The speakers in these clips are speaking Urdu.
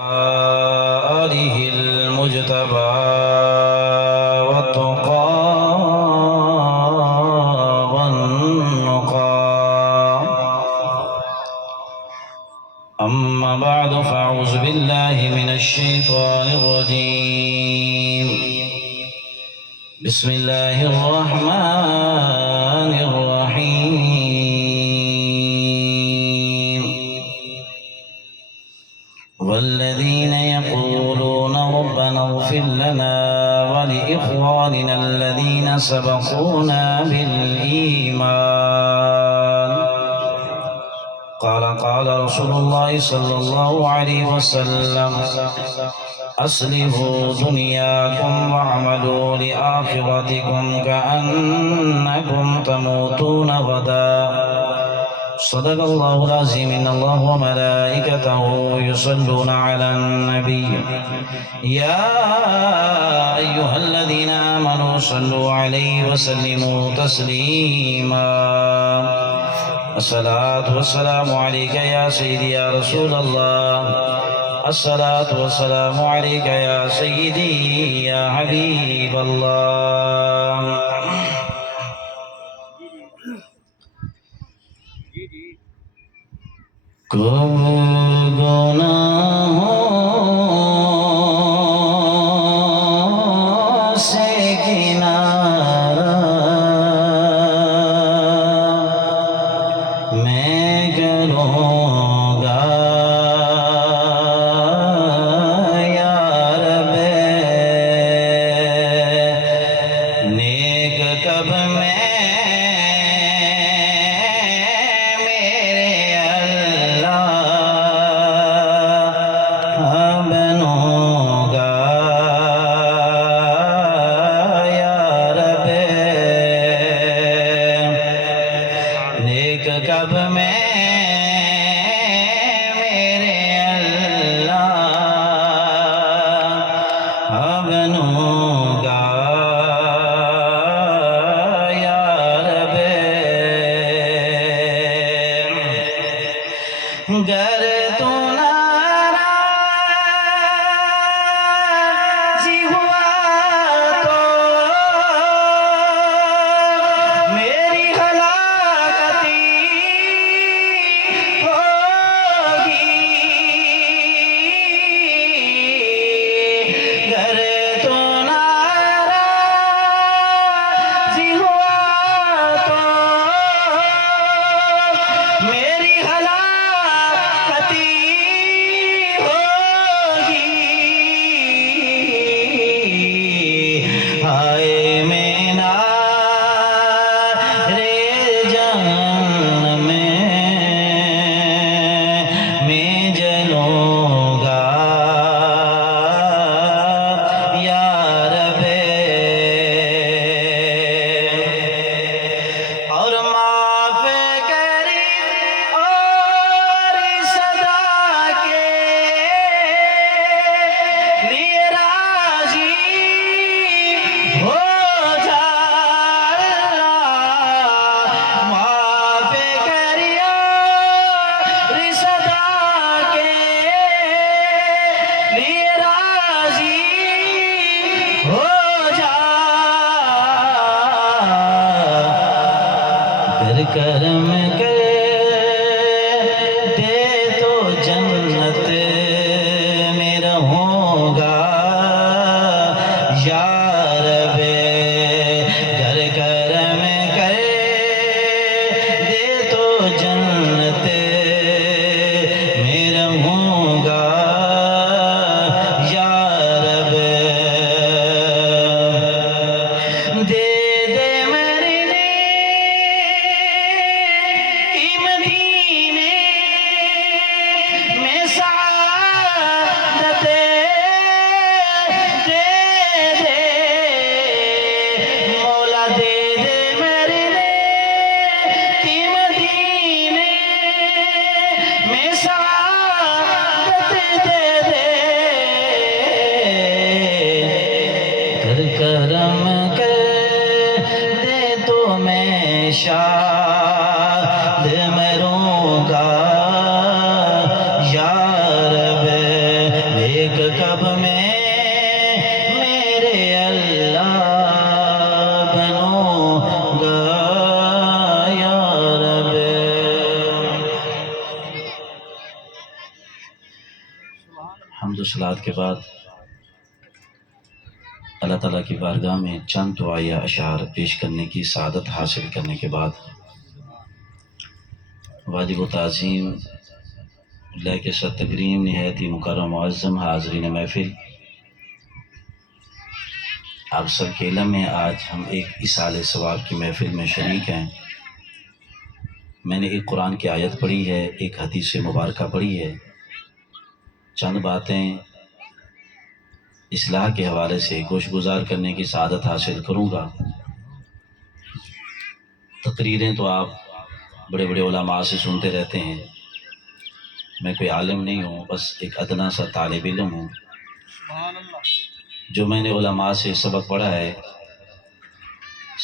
آله المجتبى والتقى والنقى. أما بعد فأعوذ بالله من الشيطان الرجيم. بسم الله الرحمن الرحيم. والذين يقولون ربنا اغفر لنا ولإخواننا الذين سبقونا بالإيمان. قال رسول الله صلى الله عليه وسلم: أصلحوا دنياكم واعملوا لآخرتكم كأنكم تموتون غدا. صدق الله العظيم. إن الله وملائكته يصلون على النبي يا أيها الذين آمنوا صلوا عليه وسلموا تسليما. الصلاة والسلام عليك يا سيدي يا رسول الله. الصلاة والسلام عليك يا سيدي يا حبيب الله. گناہوں سے کنارہ میں کروں گا یا رب. نیک کب میں کب میں میرے اللہ بنوں گا یا رب. گر تو ناراضی ہوا تو میری کرم کر دے تو جنت میں رہوں گا یا رب. گر کرم کر دے تو جنت میں رہوں گا یا رب. دے کرم کر دے تو میں شاد مروں گا یا رب. حمد و صلات کے بعد اللہ تعالیٰ کی بارگاہ میں چند دعائیہ اشعار پیش کرنے کی سعادت حاصل کرنے کے بعد واجب و تعظیم اللہ کے ساتھ تکریم نہایت ہی مکرم معظم حاضرین محفل، آپ سب کے علم میں آج ہم ایک اصال ثواب کی محفل میں شریک ہیں۔ میں نے ایک قرآن کی آیت پڑھی ہے، ایک حدیث مبارکہ پڑھی ہے، چند باتیں اصلاح کے حوالے سے گوش گزار کرنے کی سعادت حاصل کروں گا۔ تقریریں تو آپ بڑے بڑے علماء سے سنتے رہتے ہیں، میں کوئی عالم نہیں ہوں، بس ایک ادنا سا طالب علم ہوں۔ جو میں نے علماء سے سبق پڑھا ہے،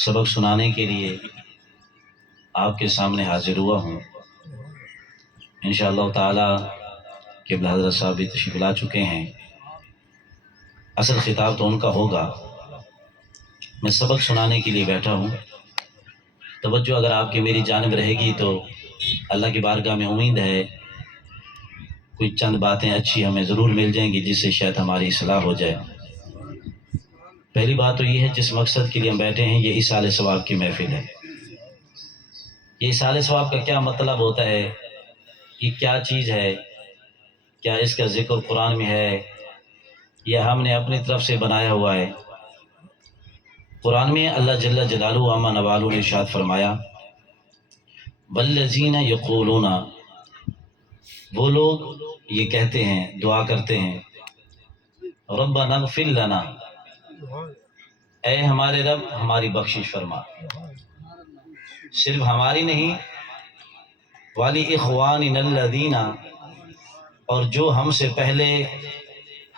سبق سنانے کے لیے آپ کے سامنے حاضر ہوا ہوں۔ انشاءاللہ تعالی قبلہ حضرت صاحب بھی تشریف لا چکے ہیں، اصل خطاب تو ان کا ہوگا، میں سبق سنانے کے لیے بیٹھا ہوں۔ توجہ اگر آپ کی میری جانب رہے گی تو اللہ کی بارگاہ میں امید ہے کوئی چند باتیں اچھی ہمیں ضرور مل جائیں گی جس سے شاید ہماری اصلاح ہو جائے۔ پہلی بات تو یہ ہے، جس مقصد کے لیے ہم بیٹھے ہیں یہ ایصال ثواب کی محفل ہے۔ یہ ایصال ثواب کا کیا مطلب ہوتا ہے، یہ کیا چیز ہے، کیا اس کا ذکر قرآن میں ہے یا ہم نے اپنی طرف سے بنایا ہوا ہے؟ قرآن میں اللہ جل جلالہ عما نوالہ نے ارشاد فرمایا، والذین یقولون، وہ لوگ یہ کہتے ہیں، دعا کرتے ہیں، ربنا اغفر لنا، اے ہمارے رب ہماری بخشش فرما، صرف ہماری نہیں، والی اخواننا الذین، اور جو ہم سے پہلے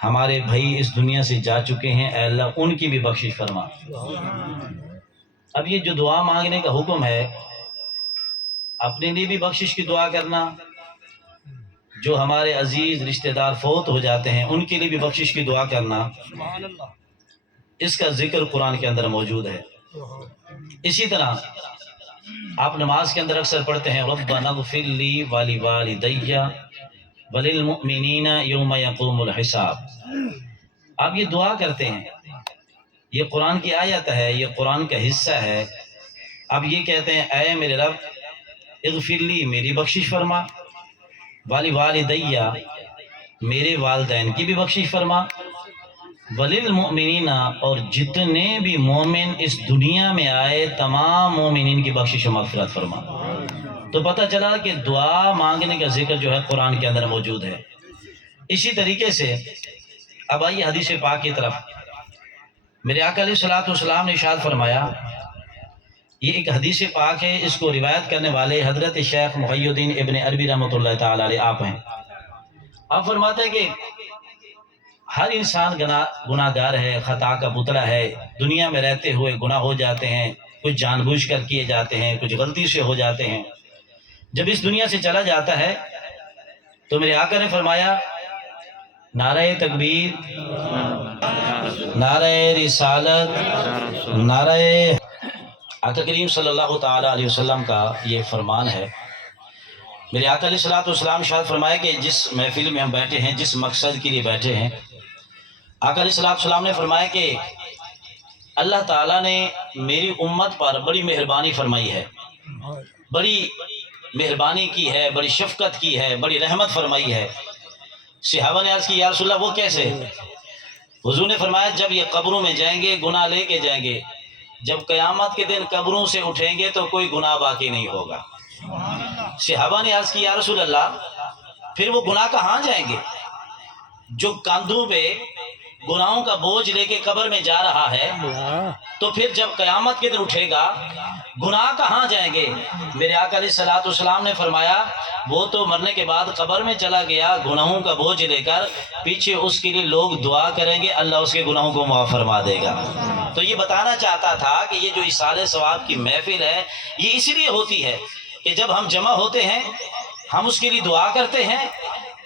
ہمارے بھائی اس دنیا سے جا چکے ہیں، اے اللہ ان کی بھی بخشش فرما۔ اب یہ جو دعا مانگنے کا حکم ہے، اپنے لیے بھی بخشش کی دعا کرنا، جو ہمارے عزیز رشتہ دار فوت ہو جاتے ہیں ان کے لیے بھی بخشش کی دعا کرنا، اس کا ذکر قرآن کے اندر موجود ہے۔ اسی طرح آپ نماز کے اندر اکثر پڑھتے ہیں، ربنا اغفر لی ولوالدی وللمؤمنین یوم یقوم الحساب۔ آپ یہ دعا کرتے ہیں، یہ قرآن کی آیت ہے، یہ قرآن کا حصہ ہے۔ اب یہ کہتے ہیں، اے میرے رب اغفر لی، میری بخشش فرما، ولوالدی، میرے والدین کی بھی بخشش فرما، وللمؤمنین، اور جتنے بھی مومن اس دنیا میں آئے تمام مومنین کی بخشش و مغفرت فرما۔ تو پتہ چلا کہ دعا مانگنے کا ذکر جو ہے قرآن کے اندر موجود ہے۔ اسی طریقے سے اب آئیے حدیث پاک کی طرف۔ میرے آقا علیہ الصلوۃ والسلام نے ارشاد فرمایا، یہ ایک حدیث پاک ہے، اس کو روایت کرنے والے حضرت شیخ محی الدین ابن عربی رحمۃ اللہ تعالی علیہ آپ ہیں۔ آپ فرماتے ہیں کہ ہر انسان گناہ گار ہے، خطا کا پتلا ہے، دنیا میں رہتے ہوئے گناہ ہو جاتے ہیں، کچھ جان بوجھ کر کیے جاتے ہیں، کچھ غلطی سے ہو جاتے ہیں۔ جب اس دنیا سے چلا جاتا ہے تو میرے آقا نے فرمایا، نعرہ تکبیر، نعرہ رسالت، نعرہ، آقا کریم صلی اللہ تعالی علیہ وسلم کا یہ فرمان ہے۔ میرے آقا علیہ الصلوۃ والسلام ارشاد فرمایا کہ جس محفل میں ہم بیٹھے ہیں، جس مقصد کے لیے بیٹھے ہیں، آقا علیہ الصلوۃ والسلام نے فرمایا کہ اللہ تعالیٰ نے میری امت پر بڑی مہربانی فرمائی ہے، بڑی مہربانی کی ہے، بڑی شفقت کی ہے، بڑی رحمت فرمائی ہے۔ صحابہ نے عرض کی، یا رسول اللہ وہ کیسے؟ حضور نے فرمایا، جب یہ قبروں میں جائیں گے گناہ لے کے جائیں گے، جب قیامت کے دن قبروں سے اٹھیں گے تو کوئی گناہ باقی نہیں ہوگا۔ صحابہ نے عرض کی، یا رسول اللہ پھر وہ گناہ کہاں جائیں گے؟ جو کاندھوں پہ گناہوں کا بوجھ لے کے قبر میں جا رہا ہے، تو پھر جب قیامت کے دن اٹھے گا گناہ کہاں جائیں گے؟ میرے آقا علیہ الصلوۃ والسلام نے فرمایا، وہ تو مرنے کے بعد قبر میں چلا گیا گناہوں کا بوجھ لے کر، پیچھے اس کے لیے لوگ دعا کریں گے، اللہ اس کے گناہوں کو معاف فرما دے گا۔ تو یہ بتانا چاہتا تھا کہ یہ جو ایصال ثواب کی محفل ہے، یہ اس لیے ہوتی ہے کہ جب ہم جمع ہوتے ہیں ہم اس کے لیے دعا کرتے ہیں،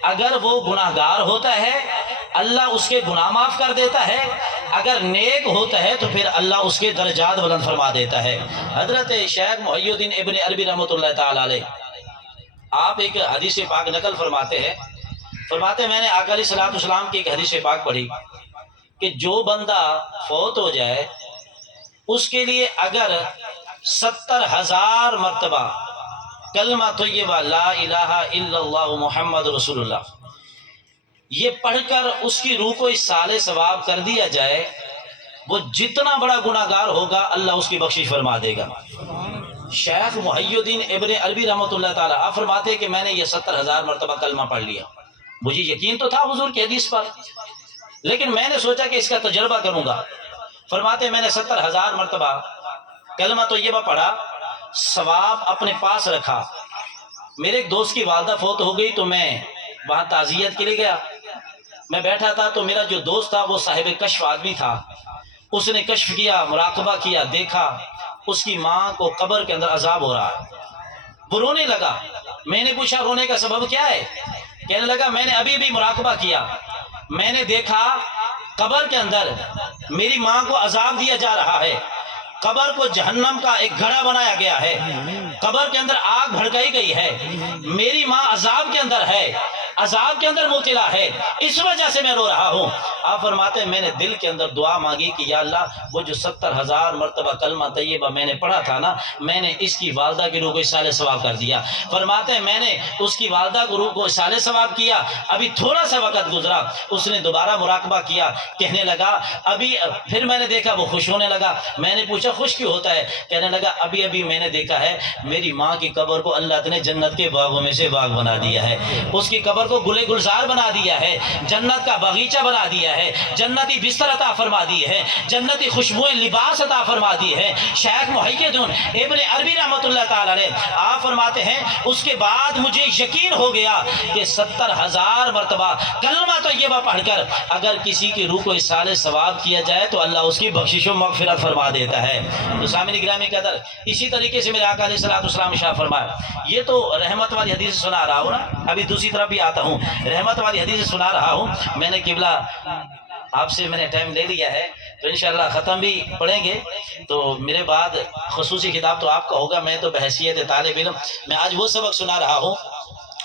اگر وہ گناہ گار ہوتا ہے اللہ اس کے گناہ معاف کر دیتا ہے، اگر نیک ہوتا ہے تو پھر اللہ اس کے درجات بلند فرما دیتا ہے۔ حضرت شیخ محی الدین ابن عربی رحمۃ اللہ تعالی علیہ آپ ایک حدیث پاک نقل فرماتے ہیں، فرماتے میں نے آقا علیہ الصلوۃ والسلام کی ایک حدیث پاک پڑھی کہ جو بندہ فوت ہو جائے اس کے لیے اگر 70,000 مرتبہ کلمہ طیبہ لا الہ الا اللہ محمد رسول اللہ یہ پڑھ کر اس کی روح کو اصالِ ثواب کر دیا جائے، وہ جتنا بڑا گناہ گار ہوگا اللہ اس کی بخشش فرما دے گا۔ شیخ محی الدین ابن عربی رحمۃ اللہ تعالیٰ آپ فرماتے ہیں کہ میں نے یہ 70,000 مرتبہ کلمہ پڑھ لیا، مجھے یقین تو تھا حضور کی حدیث پر، لیکن میں نے سوچا کہ اس کا تجربہ کروں گا۔ فرماتے ہیں میں نے 70,000 مرتبہ کلمہ طیبہ پڑھا، ثواب اپنے پاس رکھا۔ میرے ایک دوست کی والدہ فوت ہو گئی تو میں وہاں تعزیت کے لیے گیا۔ میں بیٹھا تھا تو میرا جو دوست تھا وہ صاحب کشف آدمی تھا، اس نے کشف کیا، مراقبہ کیا، دیکھا اس کی ماں کو قبر کے اندر عذاب ہو رہا ہے، وہ رونے لگا۔ میں نے پوچھا رونے کا سبب کیا ہے؟ کہنے لگا میں نے ابھی بھی مراقبہ کیا، میں نے دیکھا قبر کے اندر میری ماں کو عذاب دیا جا رہا ہے، قبر کو جہنم کا ایک گڑھا بنایا گیا ہے، قبر کے اندر آگ بھڑکائی گئی ہے، میری ماں عذاب کے اندر ہے، عذاب کے اندر مبتلا ہے، اس وجہ سے میں رو رہا ہوں۔ آپ فرماتے ہیں میں نے دل کے اندر دعا مانگی کہ یا اللہ وہ جو 70,000 مرتبہ کلمہ طیبہ میں نے پڑھا تھا نا، میں نے اس کی والدہ کی روح کو اصالِ ثواب کر دیا۔ فرماتے ہیں میں نے اس کی والدہ کو روح کو اصالِ ثواب کیا، ابھی تھوڑا سا وقت گزرا، اس نے دوبارہ مراقبہ کیا، کہنے لگا ابھی، پھر میں نے دیکھا وہ خوش ہونے لگا۔ میں نے پوچھا خوش کیوں ہوتا ہے؟ کہنے لگا ابھی ابھی میں نے دیکھا ہے میری ماں کی قبر کو اللہ نے جنت کے باغوں میں سے باغ بنا دیا ہے، اس کی قبر کو گلے گلزار بنا دیا ہے، جنت کا باغیچہ بنا دیا ہے، جنتی بستر عطا فرما دی ہے، جنتی خوشبوئیں لباس عطا فرما دی ہے۔ شیخ محی الدین ابن عربی رحمۃ اللہ تعالی علیہ آپ فرماتے ہیں اس کے بعد مجھے یقین ہو گیا کہ 70,000 مرتبہ کلمہ طیبہ پڑھ کر اگر کسی کی روح کو اصالِ ثواب کیا جائے تو اللہ اس کی بخشش و مغفرت فرما دیتا ہے۔ تو سامعین گرامی قدر، اسی طریقے سے میرے آقا علیہ الصلوۃ والسلام ارشاد فرمایا، یہ تو رحمت والی حدیث سنا رہا ہوں نا، ابھی دوسری طرف بھی آتا ہوں، رحمت والی حدیث سنا رہا ہوں۔ میں نے قبلہ آپ سے میں نے ٹائم لے لیا ہے تو انشاءاللہ ختم بھی پڑھیں گے، تو میرے بعد خصوصی خطاب تو آپ کا ہوگا، میں تو بحیثیت طالب علم میں آج وہ سبق سنا رہا ہوں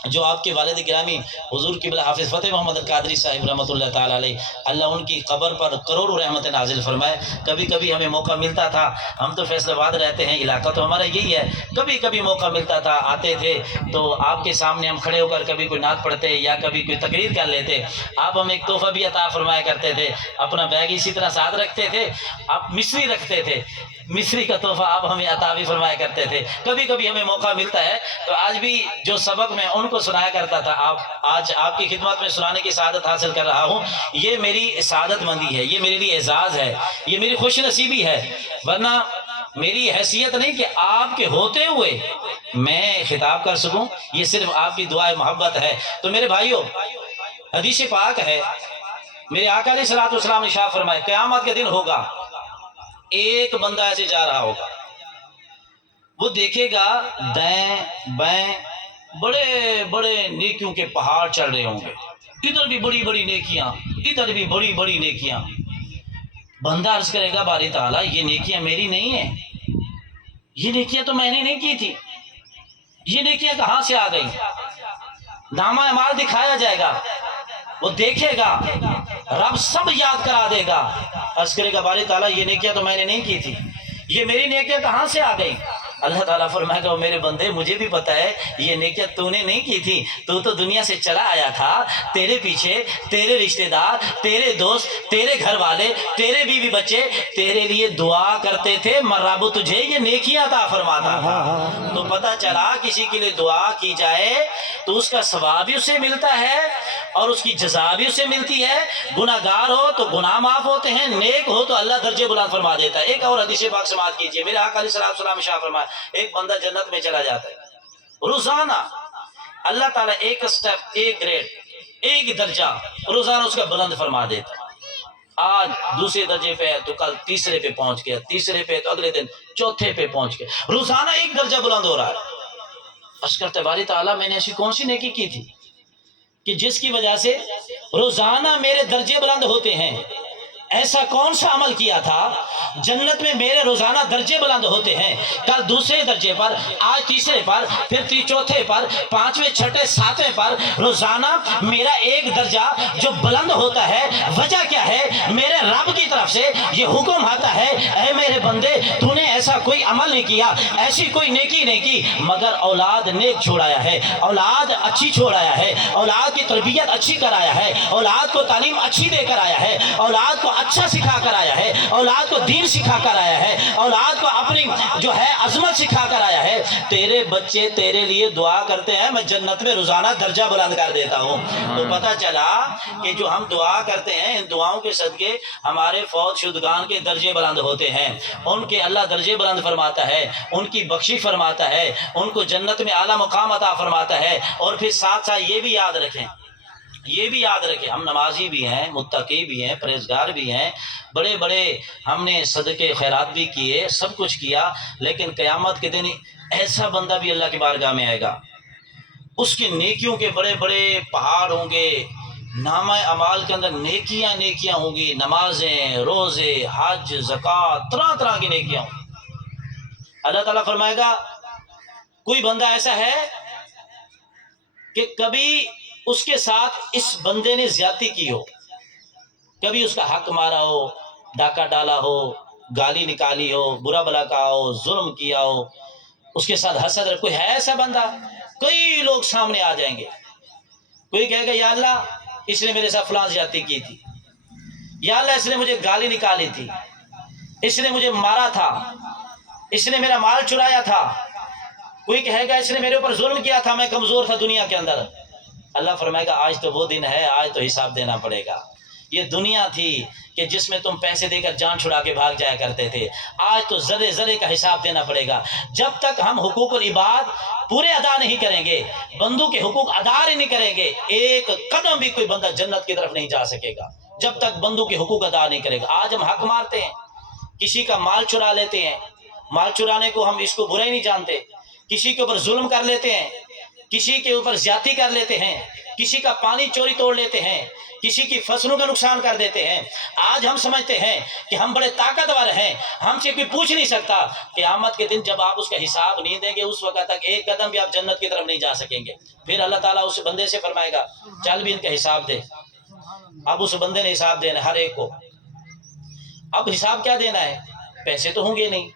جو آپ کے والد گرامی حضور قبلہ حافظ فتح محمد القادری صاحب رحمۃ اللہ تعالیٰ علیہ، اللہ ان کی قبر پر کروڑوں رحمت نازل فرمائے۔ کبھی کبھی ہمیں موقع ملتا تھا، ہم تو فیصل آباد رہتے ہیں، علاقہ تو ہمارا یہی ہے، کبھی کبھی موقع ملتا تھا آتے تھے تو آپ کے سامنے ہم کھڑے ہو کر کبھی کوئی نعت پڑھتے یا کبھی کوئی تقریر کر لیتے، آپ ہمیں ایک تحفہ بھی عطا فرمایا کرتے تھے، اپنا بیگ اسی طرح ساتھ رکھتے تھے، آپ مصری رکھتے تھے، مصری کا تحفہ آپ ہمیں عطا بھی فرمایا کرتے تھے۔ کبھی کبھی ہمیں موقع ملتا ہے تو آج بھی جو سبق میں ان کو سنایا کرتا تھا آج آپ کی خدمت میں سنانے کی سعادت حاصل کر رہا ہوں، یہ میری سعادت مندی ہے، یہ میرے لیے اعزاز ہے، یہ میری خوش نصیبی ہے، ورنہ میری حیثیت نہیں کہ آپ کے ہوتے ہوئے میں خطاب کر سکوں، یہ صرف آپ کی دعائے محبت ہے۔ تو میرے بھائیوں، حدیث پاک ہے، میرے آقا علیہ الصلوۃ والسلام نے ارشاد فرمایا قیامت کے دن ہوگا ایک بندہ ایسے جا رہا ہوگا، وہ دیکھے گا دائیں بائیں بڑے بڑے نیکیوں کے پہاڑ چڑھ رہے ہوں گے، ادھر بھی بڑی بڑی نیکیاں، ادھر بھی بڑی بڑی نیکیاں۔ بندہ عرض کرے گا باری تعالیٰ یہ نیکیاں میری نہیں ہیں، یہ نیکیاں تو میں نے نہیں کی تھی، یہ نیکیاں کہاں سے آ گئی؟ نامہ اعمال دکھایا جائے گا، وہ دیکھے گا، رب سب یاد کرا دے گا، عرض کرے گا باری تعالیٰ یہ نیکیاں تو میں نے نہیں کی تھی، یہ میری نیکیاں کہاں سے آ گئی؟ اللہ تعالیٰ فرمائے گا میرے بندے مجھے بھی پتا ہے یہ نیکیاں تو نے نہیں کی تھی، تو دنیا سے چلا آیا تھا، تیرے پیچھے تیرے رشتہ دار، تیرے دوست، تیرے گھر والے، تیرے بیوی بچے تیرے لیے دعا کرتے تھے، مر رب تجھے یہ نیکیاں عطا فرماتا تھا۔ تو پتہ چلا کسی کے لیے دعا کی جائے تو اس کا ثواب بھی اسے ملتا ہے اور اس کی جزا بھی اسے ملتی ہے، گناہ گار ہو تو گناہ معاف ہوتے ہیں، نیک ہو تو اللہ درجے بلند فرما دیتا ہے۔ ایک اور حدیث پاک سماعت کیجئے، میرے آقا علیہ الصلوۃ والسلام ارشاد فرمایا ایک بندہ جنت میں چلا جاتا ہے، روزانہ اللہ تعالیٰ ایک سٹیپ، ایک گریڈ، ایک درجہ روزانہ اس کا بلند فرما دیتا ہے۔ آج دوسرے درجے پہ تو کل تیسرے پہ پہنچ گیا، تیسرے پہ تو اگلے دن چوتھے پہ پہنچ گیا، روزانہ ایک درجہ بلند ہو رہا ہے۔ عرض کرتے باری تعالیٰ میں نے ایسی کون سی نیکی کی تھی کہ جس کی وجہ سے روزانہ میرے درجے بلند ہوتے ہیں؟ ایسا کون سا عمل کیا تھا جنت میں میرے روزانہ درجے بلند ہوتے ہیں، کل دوسرے درجے پر، آج تیسرے پر، پھر چوتھے پر، پانچویں، چھٹے، ساتویں پر روزانہ میرا ایک درجہ جو بلند ہوتا ہے، وجہ کیا ہے؟ میرے رب کی طرف سے یہ حکم آتا ہے، اے میرے بندے تو نے ایسا کوئی عمل نہیں کیا، ایسی کوئی نیکی نہیں کی، مگر اولاد نیک چھوڑایا ہے، اولاد اچھی چھوڑایا ہے، اولاد کی تربیت اچھی کرایا ہے، اولاد کو تعلیم اچھی دے کر آیا ہے، اولاد کو اچھا سکھا کر آیا ہے، اولاد کو دین سکھا کر آیا ہے، اولاد کو اپنی جو ہے عظمت سکھا کر آیا ہے۔ تیرے بچے تیرے لیے دعا کرتے ہیں، میں جنت میں روزانہ درجہ بلند کر دیتا ہوں۔ تو پتہ چلا کہ جو ہم دعا کرتے ہیں ان دعاؤں کے صدقے ہمارے فوت شدگان کے درجے بلند ہوتے ہیں، ان کے اللہ درجے بلند فرماتا ہے، ان کی بخشش فرماتا ہے، ان کو جنت میں اعلیٰ مقام عطا فرماتا ہے۔ اور پھر ساتھ ساتھ یہ بھی یاد رکھیں ہم نمازی بھی ہیں، متقی بھی ہیں، پرہیزگار بھی ہیں، بڑے بڑے ہم نے صدقے خیرات بھی کیے، سب کچھ کیا، لیکن قیامت کے دن ایسا بندہ بھی اللہ کی بارگاہ میں آئے گا، اس کے نیکیوں کے بڑے بڑے پہاڑ ہوں گے، نامہ اعمال کے اندر نیکیاں ہوں گی، نمازیں، روزے، حج، زکوٰۃ، طرح طرح کی نیکیاں ہوں گی۔ اللہ تعالیٰ فرمائے گا کوئی بندہ ایسا ہے کہ کبھی اس کے ساتھ اس بندے نے زیادتی کی ہو، کبھی اس کا حق مارا ہو، ڈاکہ ڈالا ہو، گالی نکالی ہو، برا بلا کہا ہو، ظلم کیا ہو، اس کے ساتھ حسد، کوئی ہے ایسا بندہ؟ کئی لوگ سامنے آ جائیں گے، کوئی کہے گا یا اللہ اس نے میرے ساتھ فلاں زیادتی کی تھی، یا اللہ اس نے مجھے گالی نکالی تھی، اس نے مجھے مارا تھا، اس نے میرا مال چرایا تھا، کوئی کہے گا اس نے میرے اوپر ظلم کیا تھا، میں کمزور تھا دنیا کے اندر۔ اللہ فرمائے گا آج تو وہ دن ہے، آج تو حساب دینا پڑے گا۔ یہ دنیا تھی کہ جس میں تم پیسے دے کر جان چھڑا کے بھاگ جایا کرتے تھے، آج تو ذرے ذرے کا حساب دینا پڑے گا۔ جب تک ہم حقوق العباد پورے ادا نہیں کریں گے، بندوں کے حقوق ادا نہیں کریں گے، ایک قدم بھی کوئی بندہ جنت کی طرف نہیں جا سکے گا جب تک بندوں کے حقوق ادا نہیں کرے گا۔ آج ہم حق مارتے ہیں، کسی کا مال چرا لیتے ہیں، مال چرانے کو ہم اس کو برا ہی نہیں جانتے، کسی کے اوپر ظلم کر لیتے ہیں، کسی کے اوپر زیادتی کر لیتے ہیں، کسی کا پانی چوری توڑ لیتے ہیں، کسی کی فصلوں کا نقصان کر دیتے ہیں۔ آج ہم سمجھتے ہیں کہ ہم بڑے طاقتور ہیں، ہم سے کوئی پوچھ نہیں سکتا۔ قیامت کے دن جب آپ اس کا حساب نہیں دیں گے، اس وقت تک ایک قدم بھی آپ جنت کی طرف نہیں جا سکیں گے۔ پھر اللہ تعالیٰ اس بندے سے فرمائے گا چل بھی ان کا حساب دے۔ اب اس بندے نے حساب دینا ہے ہر ایک کو۔ اب حساب کیا دینا ہے؟ پیسے تو ہوں گے نہیں،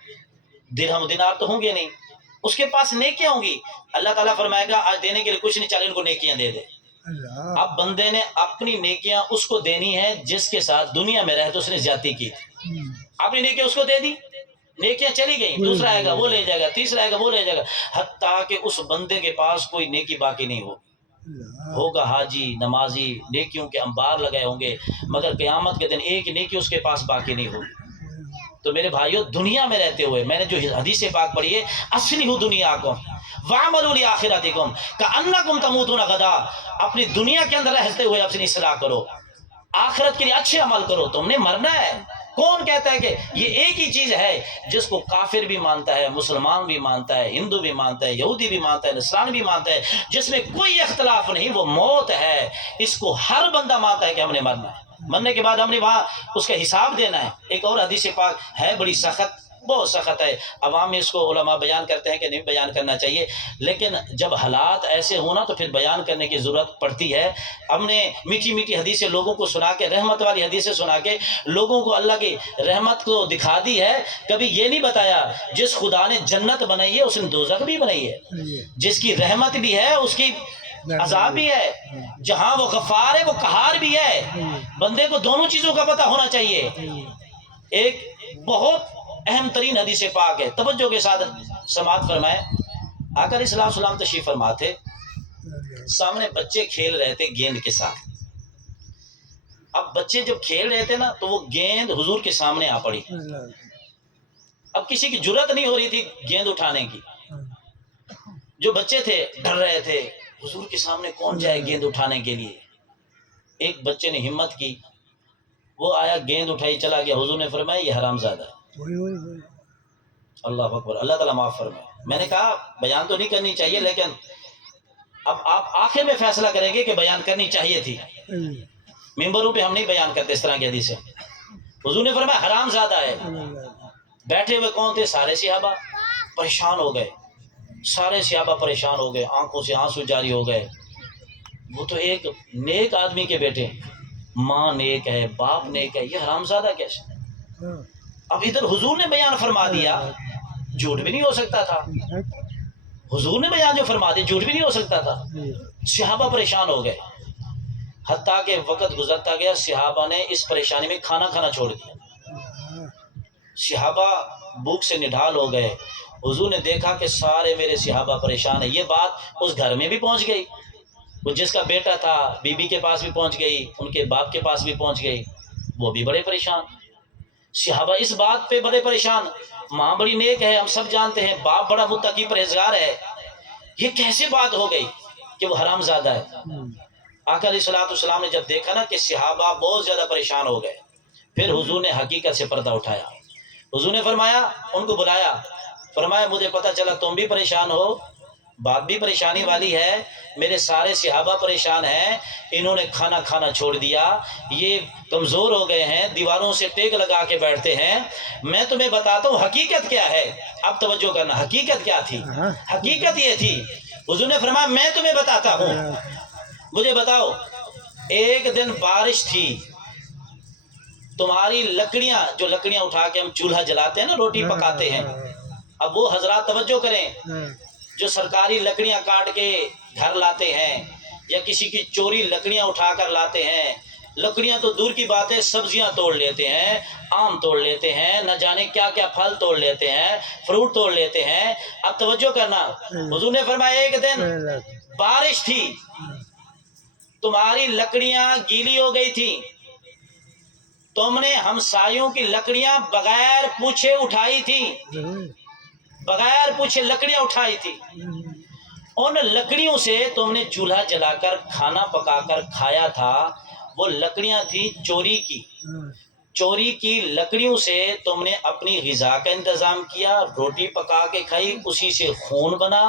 درہم دینار تو ہوں گے نہیں، اس کے پاس نیکیاں ہوں گی۔ اللہ تعالیٰ فرمائے گا آج دینے کے لیے کچھ نہیں، چل ان کو نیکیاں دے دے۔ اب بندے نے اپنی نیکیاں اس کو دینی ہے جس کے ساتھ دنیا میں رہتے اس نے زیادتی کی تھی، اپنی نیکیاں اس کو دے دی، نیکیاں چلی گئیں، دوسرا آئے گا وہ لے جائے گا، تیسرا آئے گا وہ لے جائے گا، حتیٰ کہ اس بندے کے پاس کوئی نیکی باقی نہیں ہوگا حاجی نمازی، نیکیوں کے انبار لگائے ہوں گے، مگر قیامت کے دن ایک نیکی اس کے پاس باقی نہیں ہوگی۔ تو میرے بھائیو، دنیا میں رہتے ہوئے میں نے جو حدیث پاک پڑھی ہے، اصلحوا دنیاکم وَاعْمَلُوا لِآخِرَتِکُم کَأَنَّکُم تَمُوتُونَ غَدًا، اپنی دنیا کے اندر رہتے ہوئے اپنی اصلاح کرو، آخرت کے لیے اچھے عمل کرو، تم نے مرنا ہے۔ کون کہتا ہے کہ یہ ایک ہی چیز ہے جس کو کافر بھی مانتا ہے، مسلمان بھی مانتا ہے، ہندو بھی مانتا ہے، یہودی بھی مانتا ہے، نصرانی بھی مانتا ہے، جس میں کوئی اختلاف نہیں، وہ موت ہے، اس کو ہر بندہ مانتا ہے کہ ہم نے مرنا ہے، مرنے کے بعد ہم نے وہاں اس کا حساب دینا ہے۔ ایک اور حدیث پاک ہے بڑی سخت، بہت سخت ہے، عوام میں اس کو علماء بیان کرتے ہیں کہ نہیں بیان کرنا چاہیے، لیکن جب حالات ایسے ہونا تو پھر بیان کرنے کی ضرورت پڑتی ہے۔ ہم نے میٹھی میٹھی حدیثیں لوگوں کو سنا کے، رحمت والی حدیثیں سنا کے لوگوں کو اللہ کی رحمت کو دکھا دی ہے، کبھی یہ نہیں بتایا جس خدا نے جنت بنائی ہے اس نے دوزخ بھی بنائی ہے، جس کی رحمت بھی ہے اس کی عذاب بھی ہے، جہاں وہ غفار ہے وہ قہار بھی ہے۔ بندے کو دونوں چیزوں کا پتہ ہونا چاہیے۔ ایک بہت اہم ترین حدیث پاک ہے، توجہ کے ساتھ سماعت فرمائیں۔ آقا علیہ الصلوۃ والسلام تشریف فرما تھے، سامنے بچے کھیل رہے تھے گیند کے ساتھ۔ اب بچے جب کھیل رہے تھے نا تو وہ گیند حضور کے سامنے آ پڑی، اب کسی کی جرات نہیں ہو رہی تھی گیند اٹھانے کی، جو بچے تھے ڈر رہے تھے حضور کے سامنے کون جائے گیند اٹھانے کے لیے۔ ایک بچے نے ہمت کی، وہ آیا گیند اٹھائی چلا گیا، حضور نے فرمایا یہ حرام زادہ ہے۔ اللہ اکبر، اللہ تعالیٰ معاف فرمائے۔ میں نے کہا بیان تو نہیں کرنی چاہیے، لیکن اب آپ آخر میں فیصلہ کریں گے کہ بیان کرنی چاہیے تھی۔ ممبروں پہ ہم نہیں بیان کرتے اس طرح کی حدیثیں۔ حضور نے فرمایا حرام زادہ ہے. بیٹھے ہوئے کون تھے؟ سارے صحابہ پریشان ہو گئے. سارے صحابہ پریشان ہو گئے، آنکھوں سے آنسو جاری ہو گئے. وہ تو ایک نیک آدمی کے بیٹے، ماں نیک ہے، باپ نیک ہے، یہ حرام زادہ کیسے؟ اب ادھر حضور نے بیان فرما دیا، جھوٹ بھی نہیں ہو سکتا تھا. حضور نے بیان جو فرما دیا جھوٹ بھی نہیں ہو سکتا تھا. صحابہ پریشان ہو گئے، حتیٰ کہ وقت گزرتا گیا صحابہ نے اس پریشانی میں کھانا کھانا چھوڑ دیا. صحابہ بھوک سے نڈھال ہو گئے. حضور نے دیکھا کہ سارے میرے صحابہ پریشان ہیں. یہ بات اس گھر میں بھی پہنچ گئی، وہ جس کا بیٹا تھا بی بی کے پاس بھی پہنچ گئی، ان کے باپ کے پاس بھی پہنچ گئی، وہ بھی بڑے پریشان. صحابہ اس بات پہ بڑے پریشان، ماں بڑی نیک ہے ہم سب جانتے ہیں، باپ بڑا متقی پرہیزگار ہے، یہ کیسے بات ہو گئی کہ وہ حرام زادہ ہے؟ آقا علیہ الصلوۃ والسلام نے جب دیکھا نا کہ صحابہ بہت زیادہ پریشان ہو گئے، پھر حضور نے حقیقت سے پردہ اٹھایا. حضور نے فرمایا، ان کو بلایا، فرمایا مجھے پتہ چلا تم بھی پریشان ہو، بات بھی پریشانی والی ہے، میرے سارے صحابہ پریشان ہیں، انہوں نے کھانا کھانا چھوڑ دیا، یہ کمزور ہو گئے ہیں، دیواروں سے ٹیک لگا کے بیٹھتے ہیں. میں تمہیں بتاتا ہوں حقیقت کیا ہے. اب توجہ کرنا، حقیقت کیا تھی؟ حقیقت یہ تھی، حضور نے فرمایا میں تمہیں بتاتا ہوں. مجھے بتاؤ، ایک دن بارش تھی، تمہاری لکڑیاں، جو لکڑیاں اٹھا کے ہم چولہا جلاتے ہیں نا، روٹی پکاتے ہیں، اب وہ حضرات توجہ کریں، جو سرکاری لکڑیاں کاٹ کے گھر لاتے ہیں یا کسی کی چوری لکڑیاں اٹھا کر لاتے ہیں، لکڑیاں تو دور کی بات ہے، سبزیاں توڑ لیتے ہیں، آم توڑ لیتے ہیں، نہ جانے کیا کیا پھل توڑ لیتے ہیں، فروٹ توڑ لیتے ہیں. اب توجہ کرنا، حضور نے فرمایا ایک دن بارش تھی، تمہاری لکڑیاں گیلی ہو گئی تھی، تم نے ہمسایوں کی لکڑیاں بغیر پوچھے اٹھائی تھی، بغیر پوچھے لکڑیاں اٹھائی تھی، ان لکڑیوں سے تم نے چولہا جلا کر کھانا پکا کر کھایا تھا. وہ لکڑیاں تھی چوری کی، چوری کی لکڑیوں سے تم نے اپنی غذا کا انتظام کیا، روٹی پکا کے کھائی، اسی سے خون بنا،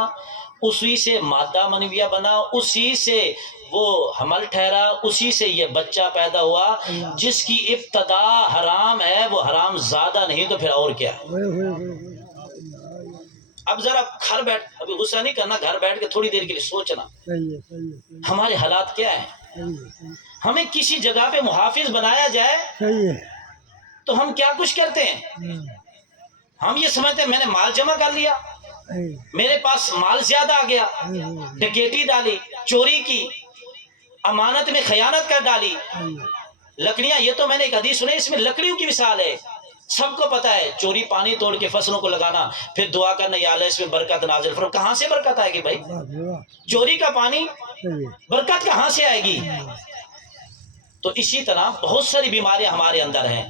اسی سے مادہ منویہ بنا، اسی سے وہ حمل ٹھہرا، اسی سے یہ بچہ پیدا ہوا. جس کی ابتدا حرام ہے وہ حرام زادہ نہیں تو پھر اور کیا ہے؟ اب ذرا گھر بیٹھ، ابھی غصہ نہیں کرنا، گھر بیٹھ کے تھوڑی دیر کے لیے سوچنا ہمارے حالات کیا ہیں. ہمیں کسی جگہ پہ محافظ بنایا جائے تو ہم کیا کچھ کرتے ہیں. ہم یہ سمجھتے ہیں میں نے مال جمع کر لیا، میرے پاس مال زیادہ آ گیا، ڈکیتی ڈالی، چوری کی، امانت میں خیانت کر ڈالی. لکڑیاں، یہ تو میں نے ایک حدیث سنی، اس میں لکڑیوں کی مثال ہے، سب کو پتا ہے. چوری پانی توڑ کے فصلوں کو لگانا، پھر دعا کرنا یا اللہ اس میں برکت نازل فرما. کہاں سے برکت آئے گی بھائی؟ چوری کا پانی، برکت کہاں سے آئے گی؟ تو اسی طرح بہت ساری بیماریاں ہمارے اندر ہیں.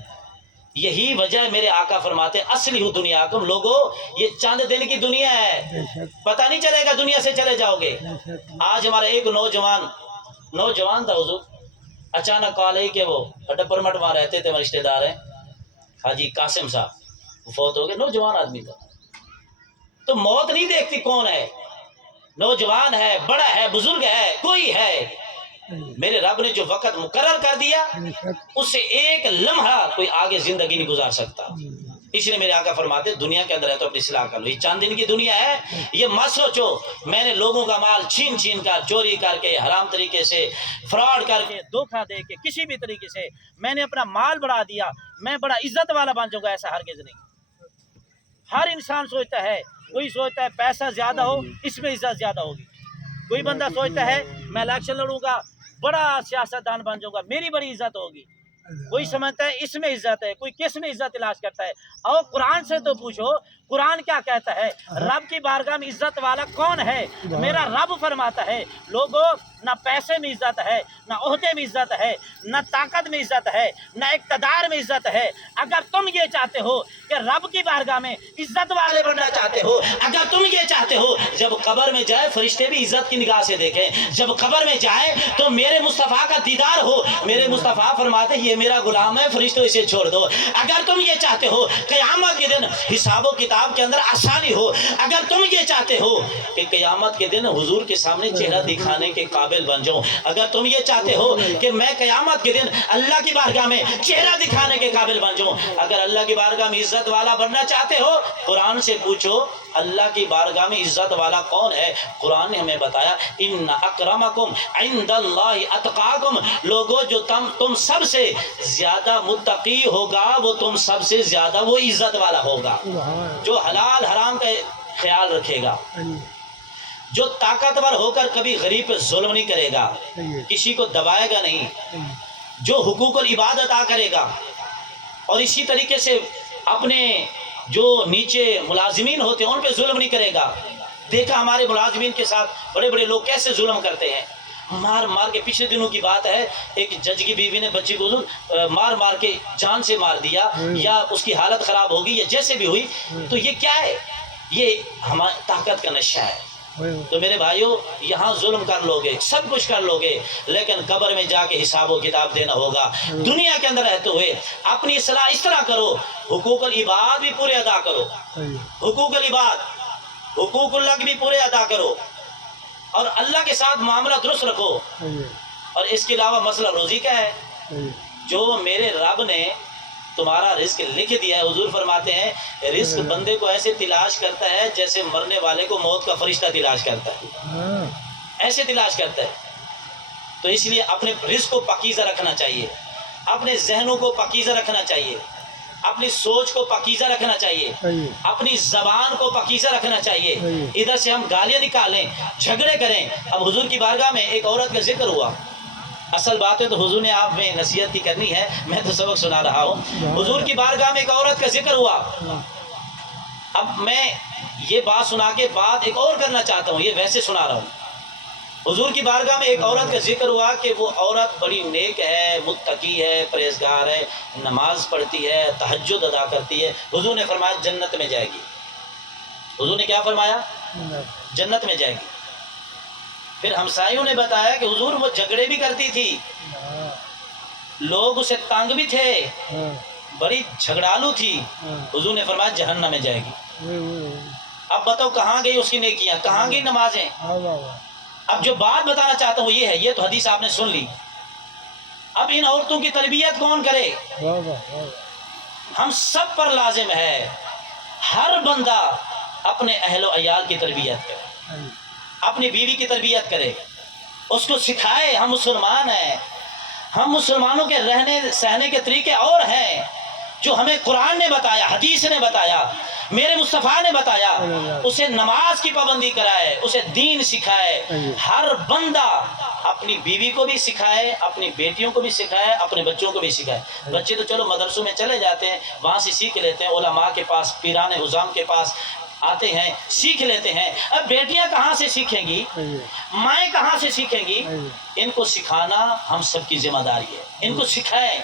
یہی وجہ ہے میرے آقا فرماتے اصلی ہو دنیا تم لوگوں، یہ چند دن کی دنیا ہے، پتہ نہیں چلے گا دنیا سے چلے جاؤ گے. آج ہمارا ایک نوجوان تھا حضور، اچانک کال آئی کہ وہ ڈپر مٹ وہاں رہتے تھے، ہمارے رشتے دار ہیں، حاجی قاسم صاحب، وہ فوت ہو گئے. نوجوان آدمی تھا. تو موت نہیں دیکھتی کون ہے، نوجوان ہے، بڑا ہے، بزرگ ہے، کوئی ہے، میرے رب نے جو وقت مقرر کر دیا اس سے ایک لمحہ کوئی آگے زندگی نہیں گزار سکتا. اس لیے میرے آقا فرماتے دنیا کے اندر ہے تو اپنی اصلاح کر لو. یہ چند دن کی دنیا ہے، یہ مت سوچو میں نے لوگوں کا مال چھین کر، چوری کر کے، حرام طریقے سے، فراڈ کر کے، دھوکہ دے کے، کسی بھی طریقے سے میں نے اپنا مال بڑھا دیا، میں بڑا عزت والا بن جاؤں گا. ایسا ہرگز نہیں. ہر انسان سوچتا ہے، کوئی سوچتا ہے پیسہ زیادہ ہو اس میں عزت زیادہ ہوگی، کوئی بندہ سوچتا ہے میں الیکشن لڑوں گا، بڑا سیاستدان بن جاؤں گا، میری بڑی عزت ہوگی. کوئی سمجھتا ہے اس میں عزت ہے، کوئی کس میں عزت تلاش کرتا ہے. اور قرآن سے تو پوچھو، قرآن کیا کہتا ہے؟ رب کی بارگاہ میں عزت والا کون ہے؟ میرا رب فرماتا ہے لوگوں، نہ پیسے میں عزت ہے، نہ عہدے میں عزت ہے، نہ طاقت میں عزت ہے، نہ اقتدار میں عزت ہے. اگر تم یہ چاہتے ہو کہ رب کی بارگاہ میں عزت والے بننا چاہتے ہو، اگر تم یہ چاہتے ہو جب قبر میں جائے فرشتے بھی عزت کی نگاہ سے دیکھیں، جب قبر میں جائے تو میرے مصطفیٰ کا دیدار ہو. میرے مصطفیٰ فرماتے یہ میرا غلام ہے، فرشتوں اسے چھوڑ دو. اگر تم یہ چاہتے ہو قیامت کے دن حساب و کتاب کے اندر آسانی ہو، اگر تم یہ چاہتے ہو کہ قیامت کے دن حضور کے سامنے چہرہ دکھانے کے قابل قابل بن جاؤں. اگر تم یہ چاہتے ہو کہ میں قیامت کے دن اللہ کی بارگاہ میں چہرہ دکھانے کے قابل بن جاؤں، اگر اللہ کی بارگاہ میں عزت والا بننا چاہتے ہو، قرآن سے پوچھو اللہ کی بارگاہ میں عزت والا کون ہے. قرآن نے ہمیں بتایا ان اکرمکم عند اللہ اتقاکم، لوگوں جو تم سب سے زیادہ متقی ہوگا وہ تم سب سے زیادہ وہ عزت والا ہوگا. جو حلال حرام کا خیال رکھے گا، جو طاقتور ہو کر کبھی غریب پہ ظلم نہیں کرے گا، کسی کو دبائے گا نہیں، جو حقوق العباد ادا کرے گا، اور اسی طریقے سے اپنے جو نیچے ملازمین ہوتے ہیں ان پہ ظلم نہیں کرے گا. دیکھا ہمارے ملازمین کے ساتھ بڑے بڑے لوگ کیسے ظلم کرتے ہیں، مار مار کے. پچھلے دنوں کی بات ہے، ایک جج کی بیوی نے بچی کو مار مار کے جان سے مار دیا، یا اس کی حالت خراب ہوگی یا جیسے بھی ہوئی. تو یہ کیا ہے؟ یہ ہماری طاقت کا نشہ ہے. تو میرے بھائیو، یہاں ظلم کر لو گے، سب کچھ کر لو گے، لیکن قبر میں جا کے حساب و کتاب دینا ہوگا. دنیا کے اندر رہتے ہوئے اپنی اصلاح اس طرح کرو، حقوق العباد بھی پورے ادا کرو، حقوق العباد، حقوق اللہ کے بھی پورے ادا کرو، اور اللہ کے ساتھ معاملہ درست رکھو. اور اس کے علاوہ مسئلہ روزی کا ہے. جو میرے رب نے تمہارا رزق لکھ دیا ہے، حضور فرماتے ہیں رزق بندے کو ایسے تلاش کرتا ہے جیسے مرنے والے کو موت کا فرشتہ تلاش کرتا ہے، ایسے تلاش کرتا ہے. تو اس لیے اپنے رزق کو پاکیزہ رکھنا چاہیے، اپنے ذہنوں کو پاکیزہ رکھنا چاہیے، اپنی سوچ کو پاکیزہ رکھنا چاہیے، اپنی زبان کو پاکیزہ رکھنا چاہیے. ادھر سے ہم گالیاں نکالیں، جھگڑے کریں. اب حضور کی بارگاہ میں ایک عورت کا ذکر ہوا. اصل بات ہے تو حضور نے آپ میں نصیحت کی کرنی ہے، میں تو سبق سنا رہا ہوں. حضور کی بارگاہ میں ایک عورت کا ذکر ہوا. اب میں یہ بات سنا کے بات ایک اور کرنا چاہتا ہوں، یہ ویسے سنا رہا ہوں. حضور کی بارگاہ میں ایک عورت کا ذکر ہوا کہ وہ عورت بڑی نیک ہے، متقی ہے، پرہیزگار ہے، نماز پڑھتی ہے، تہجد ادا کرتی ہے. حضور نے فرمایا جنت میں جائے گی. حضور نے کیا فرمایا؟ جنت میں جائے گی. پھر ہمسایوں نے بتایا کہ حضور وہ جھگڑے بھی کرتی تھی، لوگ اسے تنگ بھی تھے، بڑی جھگڑالو تھی. حضور نے فرمایا جہنم میں جائے گی. اب بتاؤ کہاں گئی اس کی نیکیاں، کہاں گئی نمازیں؟ اب جو بات بتانا چاہتا ہوں یہ ہے، یہ تو حدیث آپ نے سن لی. اب ان عورتوں کی تربیت کون کرے؟ ہم سب پر لازم ہے ہر بندہ اپنے اہل و عیال کی تربیت کرے، اپنی بیوی کی تربیت کرے، اس کو سکھائے ہم مسلمان ہیں. ہم مسلمانوں کے رہنے سہنے کے طریقے اور ہیں جو ہمیں قرآن نے بتایا، حدیث نے بتایا، میرے مصطفیٰ نے بتایا. اسے نماز کی پابندی کرائے، اسے دین سکھائے. ہر بندہ اپنی بیوی کو بھی سکھائے، اپنی بیٹیوں کو بھی سکھائے، اپنے بچوں کو بھی سکھائے. بچے تو چلو مدرسوں میں چلے جاتے ہیں، وہاں سے سیکھ لیتے ہیں، علماء کے پاس، پیران عظام کے پاس آتے ہیں، سیکھ لیتے ہیں. اب بیٹیاں کہاں سے سیکھیں گی؟ مائیں کہاں سے سیکھیں گی؟ ان کو سکھانا ہم سب کی ذمہ داری ہے. ان کو سکھائیں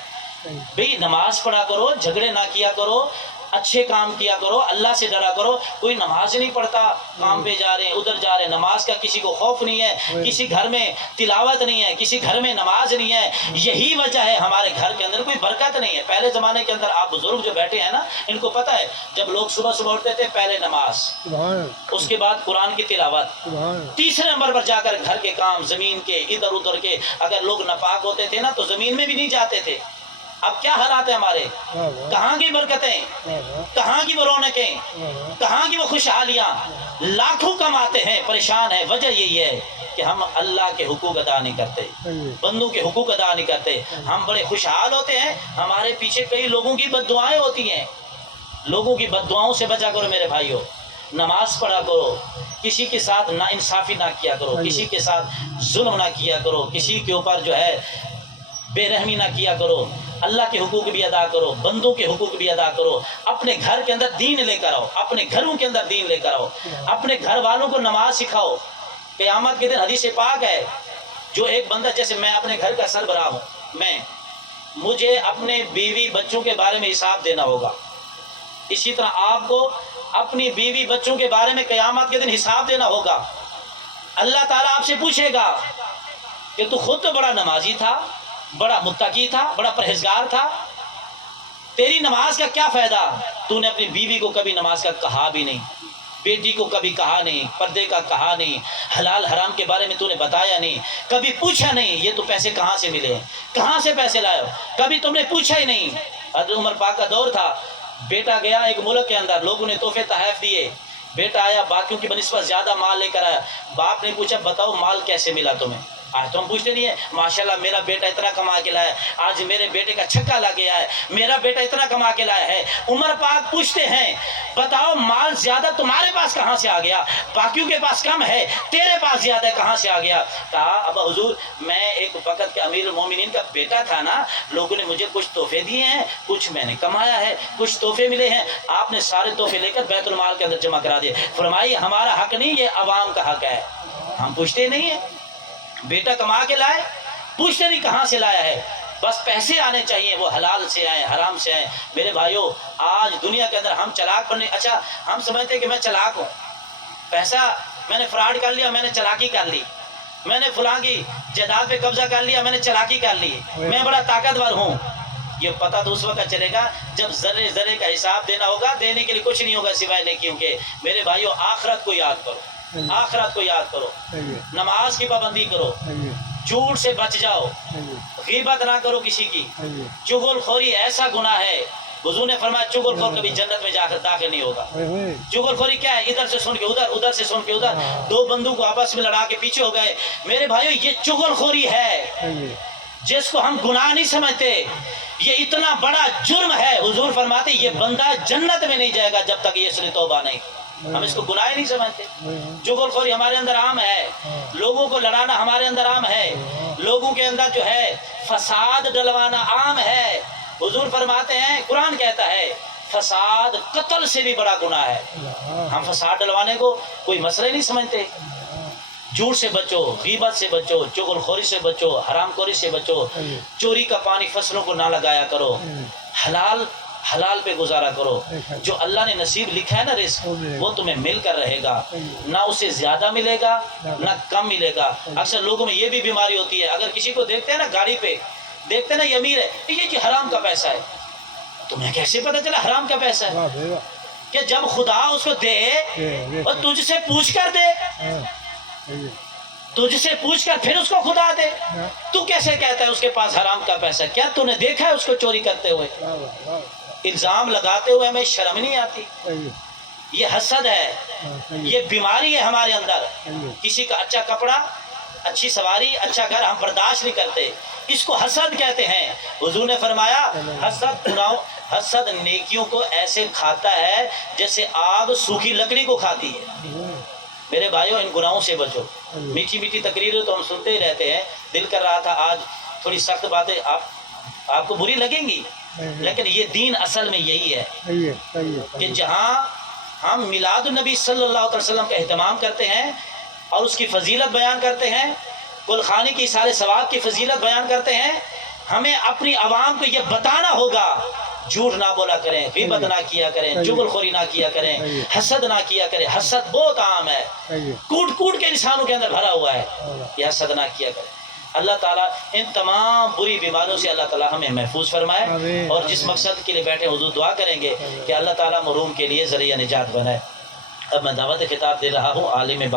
بھئی نماز پڑھا کرو، جھگڑے نہ کیا کرو، اچھے کام کیا کرو، اللہ سے ڈرا کرو. کوئی نماز نہیں پڑھتا، کام پہ جا رہے ہیں، ادھر جا رہے ہیں، نماز کا کسی کو خوف نہیں ہے، کسی گھر میں تلاوت نہیں ہے، کسی گھر میں نماز نہیں ہے. یہی وجہ ہے ہمارے گھر کے اندر کوئی برکت نہیں ہے. پہلے زمانے کے اندر آپ بزرگ جو بیٹھے ہیں نا، ان کو پتہ ہے جب لوگ صبح صبح اٹھتے تھے پہلے نماز، اس کے بعد قرآن کی تلاوت، تیسرے نمبر پر جا کر گھر کے کام، زمین کے ادھر ادھر کے. اگر لوگ ناپاک ہوتے تھے نا تو زمین میں بھی نہیں جاتے تھے. اب کیا حالات ہیں ہمارے؟ کہاں کی برکتیں، کہاں کی وہ رونقیں، کہاں کی وہ خوشحالیاں. لاکھوں کماتے ہیں، پریشان ہے. وجہ یہی ہے کہ ہم اللہ کے حقوق ادا نہیں کرتے، بندوں کے حقوق ادا نہیں کرتے. ہم بڑے خوشحال ہوتے ہیں، ہمارے پیچھے کئی لوگوں کی بد دعائیں ہوتی ہیں. لوگوں کی بد دعاؤں سے بچا کرو میرے بھائیوں. نماز پڑھا کرو، کسی کے ساتھ نا انصافی نہ کیا کرو، کسی کے ساتھ ظلم نہ کیا کرو، کسی کے اوپر جو ہے بے رحمی نہ کیا کرو. اللہ کے حقوق بھی ادا کرو، بندوں کے حقوق بھی ادا کرو. اپنے گھر کے اندر دین لے کر آؤ، اپنے گھروں کے اندر دین لے کر آؤ، اپنے گھر والوں کو نماز سکھاؤ. قیامت کے دن حدیث پاک ہے، جو ایک بندہ، جیسے میں اپنے گھر کا سربراہ ہوں، مجھے اپنے بیوی بچوں کے بارے میں حساب دینا ہوگا. اسی طرح آپ کو اپنی بیوی بچوں کے بارے میں قیامت کے دن حساب دینا ہوگا. اللہ تعالیٰ آپ سے پوچھے گا کہ تو خود تو بڑا نمازی تھا، بڑا متقی تھا، بڑا پرہیزگار تھا، تیری نماز کا کیا فائدہ؟ تو نے اپنی بیوی کو کبھی نماز کا کہا بھی نہیں، بیٹی کو کبھی کہا نہیں، پردے کا کہا نہیں، حلال حرام کے بارے میں تو نے بتایا نہیں، کبھی پوچھا نہیں یہ تو پیسے کہاں سے ملے، کہاں سے پیسے لائے ہو، کبھی تم نے پوچھا ہی نہیں۔ حضرت عمر پاک کا دور تھا، بیٹا گیا ایک ملک کے اندر، لوگوں نے تحفے تحائف دیے، بیٹا آیا باقیوں کی بنسبت زیادہ مال لے کر آیا، باپ نے پوچھا بتاؤ مال کیسے ملا تمہیں؟ آج تو ہم پوچھتے نہیں ہیں ماشاءاللہ میرا بیٹا اتنا کما کے لایا، آج میرے بیٹے کا چھکا لگ گیا ہے، میرا بیٹا اتنا کما کے لایا ہے۔ عمر پاک پوچھتے ہیں بتاؤ مال زیادہ تمہارے پاس کہاں سے آ گیا، باقیوں کے پاس کم ہے، تیرے پاس زیادہ ہے، کہاں سے آ گیا؟ کہا ابا حضور میں ایک وقت کے امیر المومنین کا بیٹا تھا نا، لوگوں نے مجھے کچھ تحفے دیے ہیں، کچھ میں نے کمایا ہے، کچھ تحفے ملے ہیں، آپ نے سارے تحفے لے کر بیت المال کے اندر جمع کرا دیے۔ فرمائی ہمارا حق نہیں، یہ عوام کا حق ہے، ہم پوچھتے نہیں ہیں۔ بیٹا کما کے لائے، پوچھتے نہیں کہاں سے لایا ہے، بس پیسے آنے چاہیے، وہ حلال سے آئیں حرام سے آئیں۔ میرے بھائیو آج دنیا کے اندر ہم چلاک بننے، اچھا ہم سمجھتے ہیں کہ میں چلاک ہوں، پیسہ میں نے فراڈ کر لیا، میں نے چلاکی کر لی، میں نے فلاں کی جائیداد پہ قبضہ کر لیا، میں نے چلاکی کر لی، میں بڑا طاقتور ہوں۔ یہ پتہ تو اس وقت چلے گا جب ذرے ذرے کا حساب دینا ہوگا، دینے کے لیے کچھ نہیں ہوگا سوائے نیکیوں کے۔ میرے بھائیو آخرت کو یاد کرو، آخرت کو یاد کرو، نماز کی پابندی کرو، جھوٹ سے بچ جاؤ، غیبت نہ کرو کسی کی، چغل خوری ایسا گناہ ہے، حضور نے فرمایا چغل خور کبھی جنت میں جا کر داخل نہیں ہوگا۔ چغل خوری کیا ہے؟ ادھر سے سن کے ادھر، ادھر سے سن کے ادھر، دو بندوں کو آپس میں لڑا کے پیچھے ہو گئے۔ میرے بھائیو یہ چغل خوری ہے جس کو ہم گناہ نہیں سمجھتے، یہ اتنا بڑا جرم ہے، حضور فرماتے یہ بندہ جنت میں نہیں جائے گا جب تک یہ اس نے توبہ نہیں کی۔ ہم اس کو گناہ نہیں سمجھتے، چغل خوری ہمارے اندر عام ہے، لوگوں کو لڑانا ہمارے اندر عام ہے، لوگوں کے اندر جو ہے فساد ڈلوانا عام ہے۔ حضور فرماتے ہیں، قرآن کہتا ہے فساد قتل سے بھی بڑا گناہ ہے۔ ہم فساد ڈلوانے کو کوئی مسئلہ نہیں سمجھتے۔ جھوٹ سے بچو، غیبت سے بچو، چغل خوری سے بچو، حرام خوری سے بچو، چوری کا پانی فصلوں کو نہ لگایا کرو، حلال پہ گزارا کرو، جو اللہ نے نصیب لکھا ہے نا رزق وہ تمہیں مل کر رہے گا، نہ اسے زیادہ ملے گا نہ کم ملے گا۔ اکثر لوگوں میں یہ بھی بیماری ہوتی ہے، اگر کسی کو دیکھتے ہیں نا گاڑی پہ، دیکھتے ہیں نا یہ امیر ہے، یہ جی حرام کا پیسہ ہے، تمہیں کیسے پتا چلا حرام کا پیسہ ہے؟ کہ جب خدا اس کو دے اور تجھ سے پوچھ کر دے، تجھ سے پوچھ کر پھر اس کو خدا دے، تو کیسے کہتا ہے اس کے پاس حرام کا پیسہ؟ کیا تو نے دیکھا ہے اس کو چوری کرتے ہوئے؟ الزام لگاتے ہوئے ہمیں شرم نہیں آتی؟ یہ حسد ہے، یہ بیماری ہے ہمارے اندر۔ کسی کا اچھا کپڑا، اچھی سواری، اچھا گھر ہم برداشت نہیں کرتے، اس کو حسد کہتے ہیں۔ حضور نے فرمایا حسد نیکیوں کو ایسے کھاتا ہے جیسے آگ سوکھی لکڑی کو کھاتی ہے۔ میرے بھائیو ان گناہوں سے بچو۔ میٹھی میٹھی تقریریں تو ہم سنتے ہی رہتے ہیں، دل کر رہا تھا آج تھوڑی سخت باتیں آپ کو بری لگیں گی، لیکن یہ دین اصل میں یہی ہے کہ جہاں ہم میلاد النبی صلی اللہ علیہ وسلم کا اہتمام کرتے ہیں اور اس کی فضیلت بیان کرتے ہیں، کل خانی کی سارے ثواب کی فضیلت بیان کرتے ہیں، ہمیں اپنی عوام کو یہ بتانا ہوگا جھوٹ نہ بولا کریں، غیبت نہ کیا کریں، چغل خوری نہ کیا کریں، حسد نہ کیا کریں۔ حسد بہت عام ہے، کوٹ کوٹ کے انسانوں کے اندر بھرا ہوا ہے، یہ حسد نہ کیا کریں۔ اللہ تعالیٰ ان تمام بری بیماریوں سے اللہ تعالیٰ ہمیں محفوظ فرمائے، اور جس مقصد کے لیے بیٹھے حضور دعا کریں گے کہ اللہ تعالیٰ محروم کے لیے ذریعہ نجات بنائے۔ اب میں دعوت خطاب دے رہا ہوں عالم